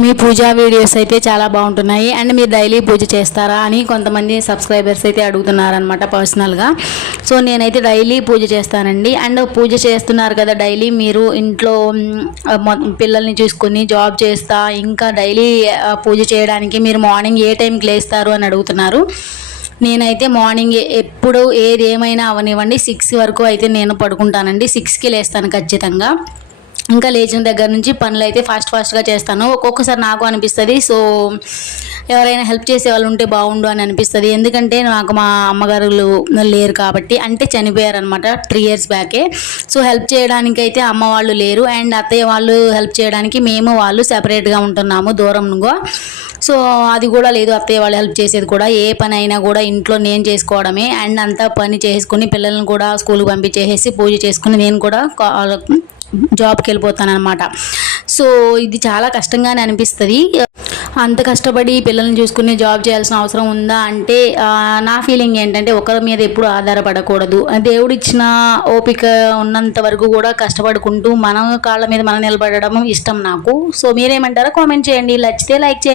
మీ పూజా videos అయితే చాలా బాగుంటున్నాయి. అండ్ మీరు డైలీ పూజ చేస్తారా అని కొంతమంది సబ్స్క్రైబర్స్ అయితే అడుగుతున్నారనమాట పర్సనల్గా. సో నేనైతే డైలీ పూజ చేస్తానండి. అండ్ పూజ చేస్తున్నారు కదా డైలీ మీరు ఇంట్లో పిల్లల్ని చూసుకొని జాబ్ చేస్తా ఇంకా డైలీ పూజ చేయడానికి మీరు మార్నింగ్ ఏ టైంకి లేస్తారు అని అడుగుతున్నారు. నేనైతే మార్నింగ్ ఎప్పుడు ఏది ఏమైనా అవనివ్వండి. సిక్స్ వరకు అయితే నేను పడుకుంటానండి. సిక్స్కి లేస్తాను ఖచ్చితంగా. ఇంకా లేచిన దగ్గర నుంచి పనులు అయితే ఫాస్ట్ ఫాస్ట్గా చేస్తాను. ఒక్కొక్కసారి నాకు అనిపిస్తుంది సో ఎవరైనా హెల్ప్ చేసే వాళ్ళు ఉంటే బాగుండు అని అనిపిస్తుంది. ఎందుకంటే నాకు మా అమ్మగారు లేరు కాబట్టి అంటే చనిపోయారు అనమాట త్రీ ఇయర్స్ బ్యాకే సో హెల్ప్ చేయడానికి అయితే అమ్మ వాళ్ళు లేరు అండ్ అత్తయ్య వాళ్ళు హెల్ప్ చేయడానికి మేము వాళ్ళు సెపరేట్గా ఉంటున్నాము దూరంగా. సో అది కూడా లేదు అత్తయ్య వాళ్ళు హెల్ప్ చేసేది కూడా. ఏ పని అయినా కూడా ఇంట్లో నేను చేసుకోవడమే అండ్ అంతా పని చేసుకుని పిల్లల్ని కూడా స్కూల్కి పంపించేసేసి పూజ చేసుకుని నేను కూడా జాబ్కి వెళ్ళిపోతానమాట సో ఇది చాలా కష్టంగానే అనిపిస్తుంది. అంత కష్టపడి పిల్లల్ని చూసుకుని జాబ్ చేయాల్సిన అవసరం ఉందా అంటే నా ఫీలింగ్ ఏంటంటే ఒకరి మీద ఎప్పుడు ఆధారపడకూడదు. దేవుడు ఇచ్చిన ఓపిక ఉన్నంత వరకు కూడా కష్టపడుకుంటూ మన కాళ్ళ మీద మనం నిలబడడం ఇష్టం నాకు. సో మీరేమంటారో కామెంట్ చేయండి. నచ్చితే లైక్ చేయండి.